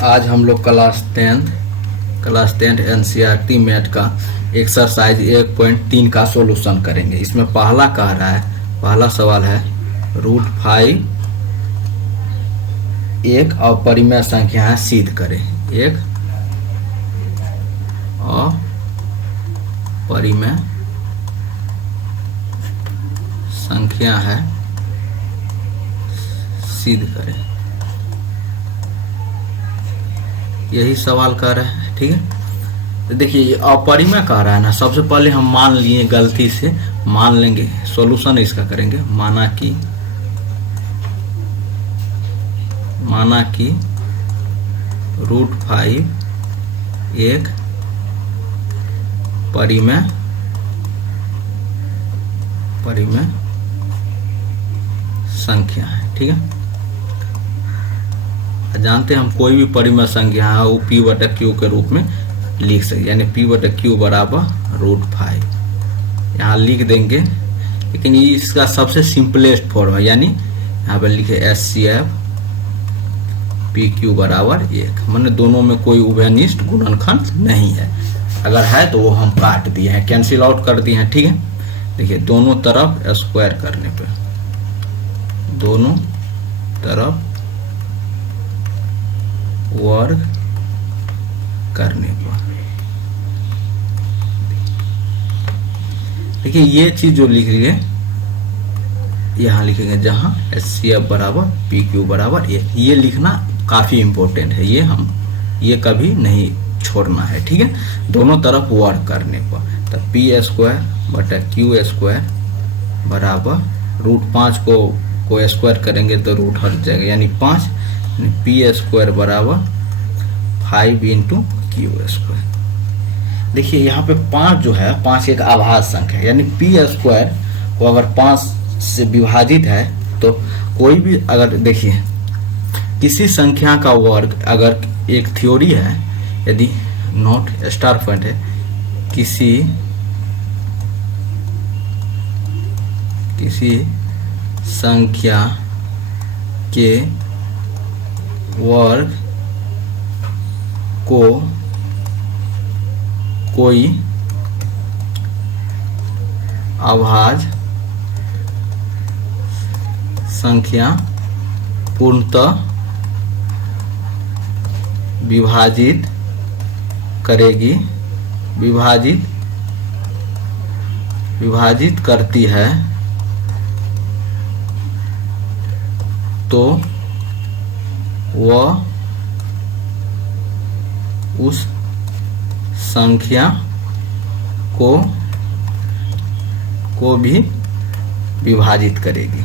आज हम लोग क्लास टेंथ एनसीईआरटी मैथ का एक्सरसाइज 1.3 का सॉल्यूशन करेंगे। इसमें पहला कह रहा है, पहला सवाल है √5 एक अपरिमेय संख्या है, सिद्ध करें। एक अपरिमेय संख्या है, सिद्ध करें। यही सवाल कर रहा है, ठीक है। तो देखिए ये अपरिमेय कह रहा है ना, सबसे पहले हम मान लिए, गलती से मान लेंगे, सॉल्यूशन इसका करेंगे। माना कि √5 एक परिमेय संख्या है, ठीक है। जानते हैं हम कोई भी परिमेय संख्या है वो P/Q के रूप में लिख सकते, यानी P/Q बराबर √5 यहाँ लिख देंगे। लेकिन ये इसका सबसे सिंपलेस्ट फॉर्म है, यानी यहाँ पर लिखे HCF PQ बराबर 1, माने दोनों में कोई उभयनिष्ठ गुणनखंड नहीं है। अगर है तो वो हम काट दिए हैं, कैंसिल आउट कर दिए हैं, ठीक है। देखिए दोनों तरफ स्क्वायर करने पे, दोनों तरफ वर्ग करने पर, देखिए ये चीज जो लिख रही है यहां लिखेंगे, जहां HCF बराबर PQ बराबर 1। ये लिखना काफी इंपॉर्टेंट है, ये कभी नहीं छोड़ना है, ठीक है। दोनों तरफ वर्ग करने पर, तो P²/Q² बराबर √5 को स्क्वायर करेंगे तो रूट हट जाएगा, यानी 5। P² बराबर 5 × Q²। देखिए यहाँ पे 5 जो है, 5 एक आभाज्य संख्या है, यानी P² को अगर 5 से विभाजित है तो कोई भी, अगर देखिए किसी संख्या का वर्ग, अगर एक थ्योरी है, यदि नोट स्टार पॉइंट है, किसी संख्या के वर्ग को कोई अभाज्य संख्या पूर्णतः विभाजित करेगी, विभाजित करती है, तो वह उस संख्या को भी विभाजित करेगी।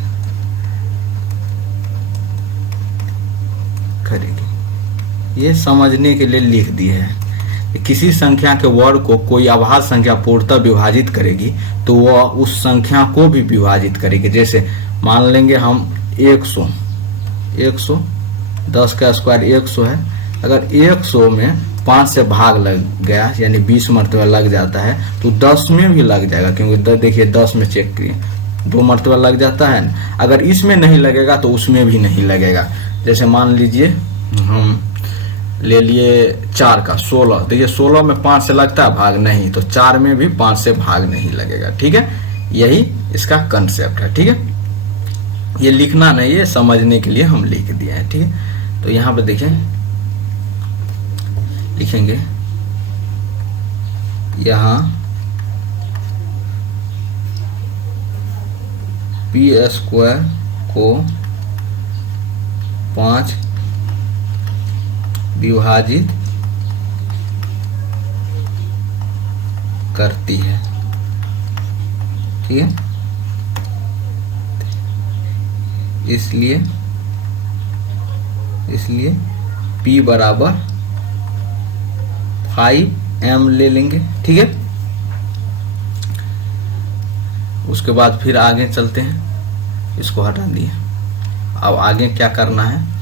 ये समझने के लिए लिख दिए है। किसी संख्या के वर्ग को कोई अभाज्य संख्या पूर्णतः विभाजित करेगी तो वह उस संख्या को भी विभाजित करेगी। जैसे मान लेंगे हम 100, 10 का स्क्वायर 100 है। अगर 100 में 5 से भाग लग गया, यानी 20 मरतबा लग जाता है, तो 10 में भी लग जाएगा, क्योंकि देखिए 10 में चेक करिए 2 मरतबा लग जाता है। अगर इसमें नहीं लगेगा तो उसमें भी नहीं लगेगा। जैसे मान लीजिए हम ले लिए 4 का 16, देखिए 16 में 5 से लगता है भाग, नहीं, तो 4 में भी 5 से भाग नहीं लगेगा, ठीक है। यही इसका कंसेप्ट है, ठीक है। ये लिखना नहीं है, समझने के लिए हम लिख दिए हैं, ठीक है। तो यहाँ पे देखें, लिखेंगे यहाँ P² को 5 विभाजित करती है, ठीक है। इसलिए P बराबर 5m ले लेंगे, ठीक है। उसके बाद फिर आगे चलते हैं, इसको हटा दिए। अब आगे क्या करना है,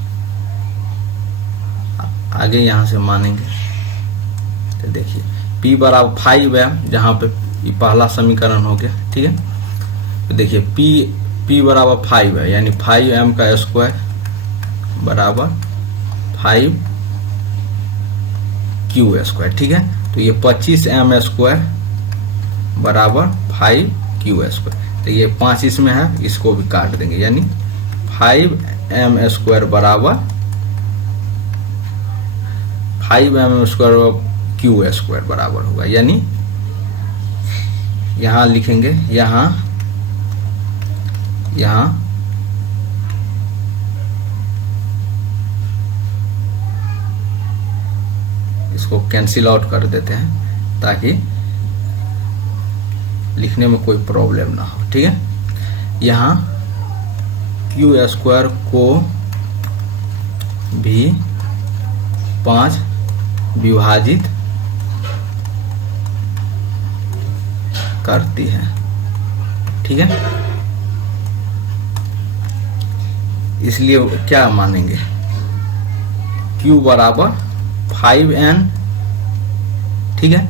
आगे यहां से मानेंगे तो देखिए P बराबर 5 है, जहां पे ये पहला समीकरण हो गया, ठीक है। तो देखिए P बराबर 5 है, यानी 5m का स्क्वायर बराबर 5 क्यू स्क्वायर, ठीक है। तो ये 25m स्क्वायर बराबर 5q स्क्वायर, तो ये 5 इसमें है, इसको भी काट देंगे, यानी 5m स्क्वायर बराबर 5m स्क्वायर क्यू स्क्वायर बराबर होगा, यानी यहां लिखेंगे, यहां इसको कैंसिल आउट कर देते हैं ताकि लिखने में कोई प्रॉब्लम ना हो, ठीक है। यहाँ क्यू स्क्वायर को भी 5 विभाजित करती है, ठीक है। इसलिए क्या मानेंगे, Q बराबर 5n, ठीक है।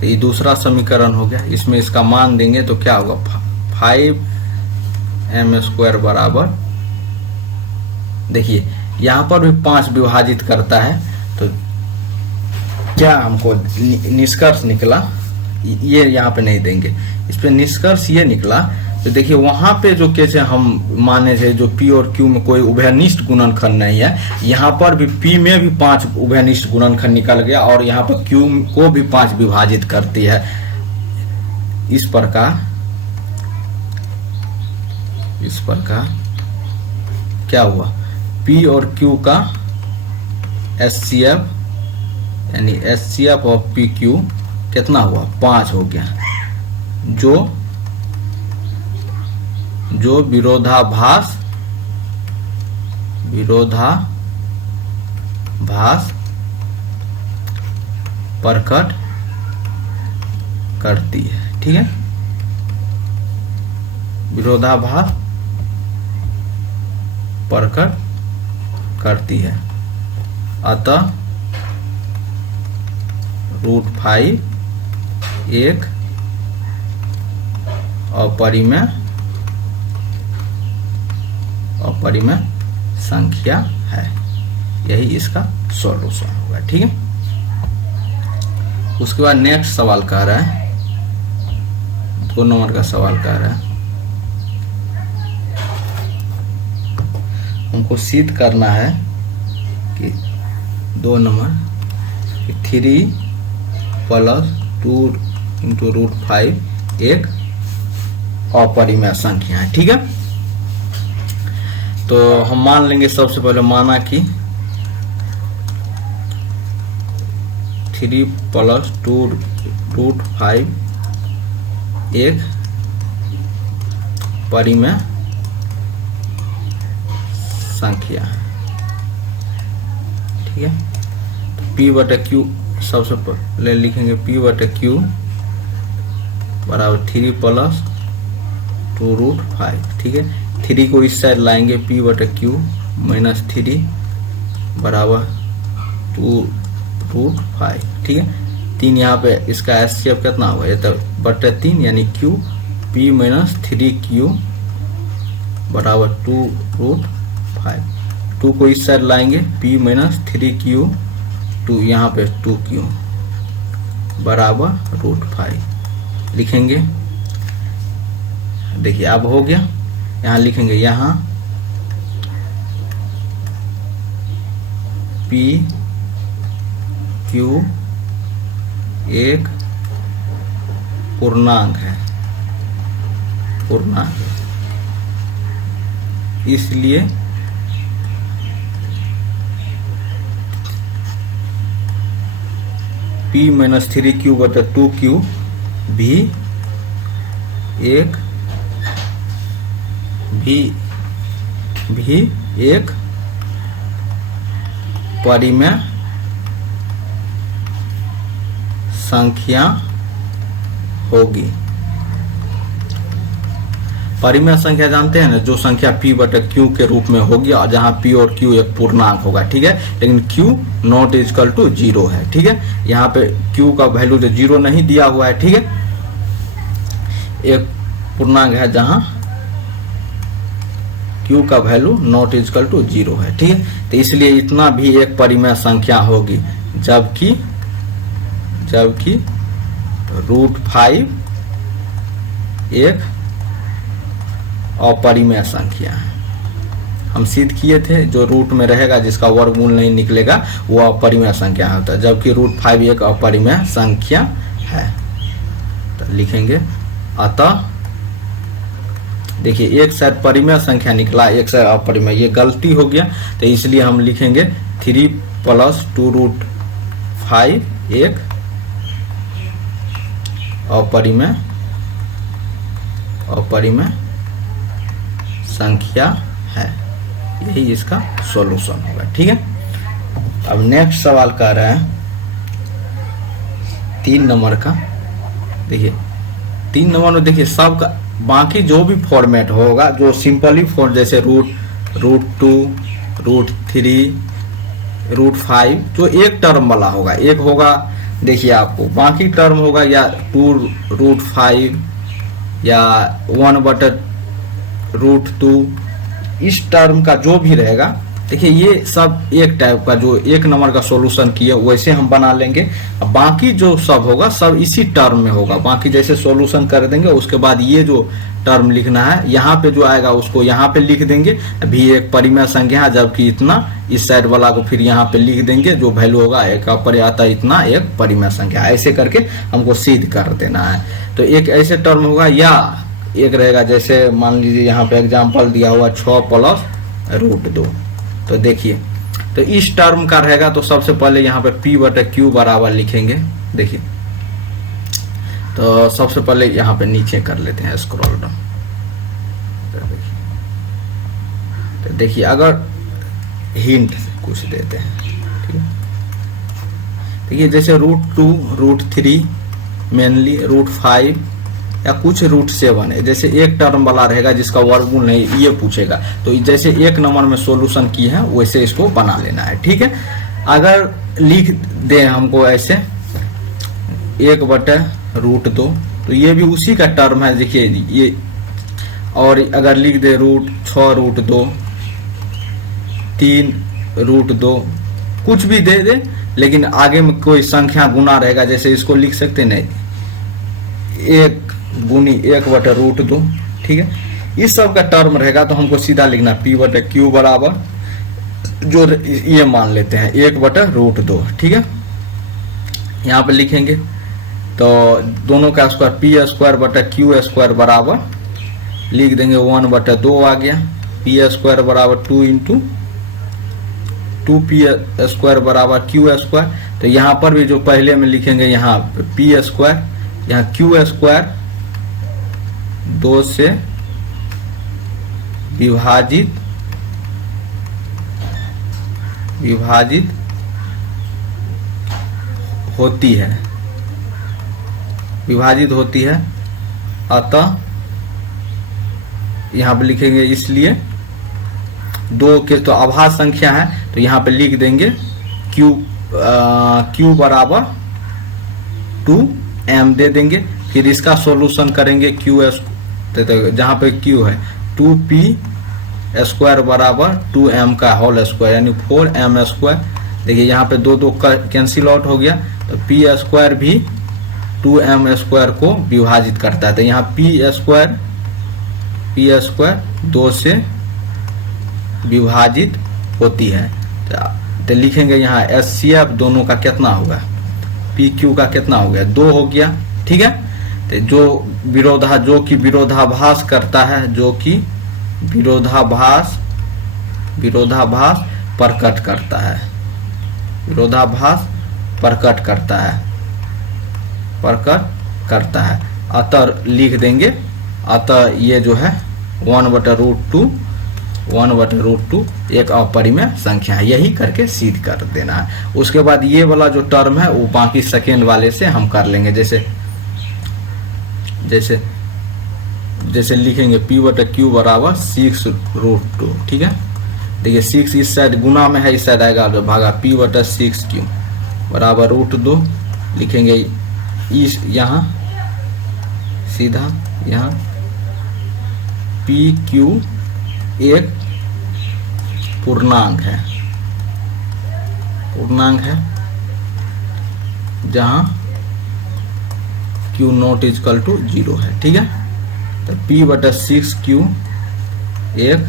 तो ये दूसरा समीकरण हो गया, इसमें इसका मान देंगे तो क्या होगा, 5m स्क्वायर बराबर, देखिए यहां पर भी 5 विभाजित करता है, तो क्या हमको निष्कर्ष निकला, ये यहाँ पे नहीं देंगे, इस पे निष्कर्ष ये निकला। तो देखिए वहां पे जो कैसे हम माने थे, जो P और Q में कोई उभयनिष्ठ गुणनखंड नहीं है, यहाँ पर भी P में भी 5 उभयनिष्ठ गुणनखंड निकल गया और यहाँ पर Q को भी 5 विभाजित करती है। इस प्रकार क्या हुआ, P और Q का HCF यानी HCF ऑफ PQ कितना हुआ, 5 हो गया, जो विरोधाभास प्रकट करती है, ठीक है। विरोधाभास प्रकट करती है, अतः √5 एक अपरिमेय संख्या है, यही इसका सॉल्यूशन होगा, ठीक है। उसके बाद नेक्स्ट सवाल कह रहा है, 2 नंबर का सवाल कह रहा है, हमको सिद्ध करना है कि 2 नंबर 3 + 2 × √5 एक अपरिमेय संख्या है, ठीक है। तो हम मान लेंगे, सबसे पहले माना कि 3 + 2 √5 एक परिमेय संख्या है, ठीक है। तो P/Q सबसे पहले लिखेंगे, P/Q बराबर 3 + 2 √5, ठीक है। 3 को इस साइड लाएंगे, P/Q - 3 बराबर 2 √5, ठीक है। 3 यहाँ पे इसका HCF कितना होगा, ये तो /3 यानी Q, P - 3Q बराबर 2 √5। 2 को इस साइड लाएंगे, P - 3Q, 2 यहाँ पे 2Q बराबर √5 लिखेंगे। देखिए अब हो गया, यहाँ लिखेंगे, यहाँ PQ एक पूर्णांक है, इसलिए P - 3Q / 2Q भी एक परिमेय संख्या होगी। परिमेय संख्या जानते हैं ना, जो संख्या P/Q के रूप में होगी और जहां P और Q एक पूर्णांक होगा, ठीक है। लेकिन Q ≠ 0 है, ठीक है। यहाँ पे Q का वैल्यू जो 0 नहीं दिया हुआ है, ठीक है। एक पूर्णांक है जहां Q का वैल्यू ≠ 0 है, ठीक है। तो इसलिए इतना भी एक परिमेय संख्या होगी जबकि √5 एक अपरिमेय संख्या है। हम सिद्ध किए थे जो रूट में रहेगा जिसका वर्गमूल नहीं निकलेगा वो अपरिमेय संख्या होता है, जबकि √5 एक अपरिमेय संख्या है। तो लिखेंगे अतः देखिए एक साइड परिमेय संख्या निकला, एक साइड अपरिमेय, ये गलती हो गया तो इसलिए हम लिखेंगे 3 + 2√5 एक अपरिमेय संख्या है। यही इसका सॉल्यूशन होगा। ठीक है, अब नेक्स्ट सवाल कह रहे हैं 3 नंबर का। देखिए 3 नंबर में देखिए सबका बाकी जो भी फॉर्मेट होगा, जो सिंपली फॉर्म जैसे √2 √3 √5 जो एक टर्म वाला होगा, एक होगा देखिए आपको, बाकी टर्म होगा या 2√5 या 1/√2, इस टर्म का जो भी रहेगा देखिए ये सब एक टाइप का जो 1 नंबर का सॉल्यूशन किया वैसे हम बना लेंगे। अब बाकी जो सब होगा सब इसी टर्म में होगा, बाकी जैसे सॉल्यूशन कर देंगे उसके बाद ये जो टर्म लिखना है यहाँ पे जो आएगा उसको यहाँ पे लिख देंगे। अभी एक परिमेय संख्या है जबकि इतना, इस साइड वाला को फिर यहाँ पे लिख देंगे, जो वैल्यू होगा एक पर आता इतना एक परिमेय संख्या, ऐसे करके हमको सिद्ध कर देना है। तो एक ऐसे टर्म होगा या एक रहेगा जैसे मान लीजिए यहाँ पे एग्जाम्पल दिया हुआ 6 + √2। तो देखिए तो इस टर्म का रहेगा तो सबसे पहले यहाँ पे P/Q बराबर लिखेंगे। देखिए तो सबसे पहले यहाँ पे नीचे कर लेते हैं स्क्रॉल डाउन। तो देखिए अगर हिंट कुछ देते हैं, ठीक है, देखिए जैसे √2 √3 मेनली √5 या कुछ √7 है, जैसे एक टर्म वाला रहेगा जिसका वर्गमूल नहीं ये पूछेगा, तो जैसे 1 नंबर में सॉल्यूशन की है वैसे इसको बना लेना है। ठीक है, अगर लिख दे हमको ऐसे 1/√2 तो ये भी उसी का टर्म है देखिए ये, और अगर लिख दे √6√2 3√2 कुछ भी दे दे, लेकिन आगे में कोई संख्या गुना रहेगा, जैसे इसको लिख सकते नहीं 1 गुनी 1/√2। ठीक है, इस सब का टर्म रहेगा तो हमको सीधा लिखना P/Q बराबर जो ये मान लेते हैं 1/√2। ठीक है, यहाँ पे लिखेंगे तो दोनों का स्क्वायर P² / Q² बराबर लिख देंगे 1/2 आ गया, P² बराबर 2 × 2P² बराबर Q²। तो यहाँ पर भी जो पहले में लिखेंगे यहाँ P², यहाँ Q² 2 से विभाजित होती है, अतः यहाँ पे लिखेंगे इसलिए 2 के तो अभाज्य संख्या है तो यहाँ पे लिख देंगे Q बराबर 2m दे देंगे। फिर इसका सॉल्यूशन करेंगे जहाँ पे Q है 2P² बराबर 2m का होल स्क्वायर यानी 4m²। देखिए यहाँ पे 2 कैंसिल आउट हो गया तो P² भी 2m² को विभाजित करता है, तो यहाँ P² 2 से विभाजित होती है। तो लिखेंगे यहाँ HCF दोनों का कितना होगा, PQ का कितना हो गया 2 हो गया। ठीक है, तो जो कि विरोधाभास करता है, जो कि विरोधाभास प्रकट करता है, अतः लिख देंगे, अतः ये जो है 1/√2 एक अपरिमेय संख्या है। यही करके सिद्ध कर देना है। उसके बाद ये वाला जो टर्म है वो बाकी सेकेंड वाले से हम कर लेंगे। जैसे लिखेंगे P/Q बराबर 6√2। ठीक है, देखिए 6 इस साइड गुना में है, इस साइड आएगा भागा P/6Q बराबर √2 लिखेंगे। इस यहाँ सीधा यहाँ PQ एक पूर्णांक है, जहां Q नॉट इजकल टू 0 है। ठीक है, तो P/6Q एक,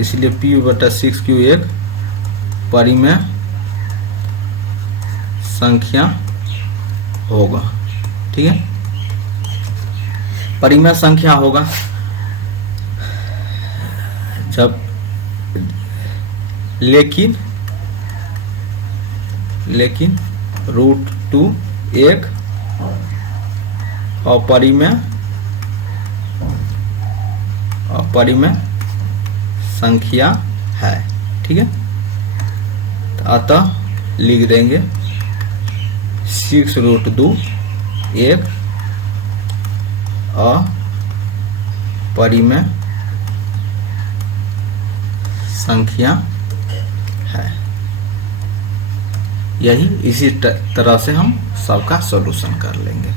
इसलिए P/6Q एक परिमेय संख्या होगा। ठीक है, परिमेय संख्या होगा जब, लेकिन √2 एक अपरिमेय संख्या है। ठीक है, तो अतः लिख देंगे 6√2 एक अपरिमेय संख्या है। यही इसी तरह से हम सबका सॉल्यूशन कर लेंगे।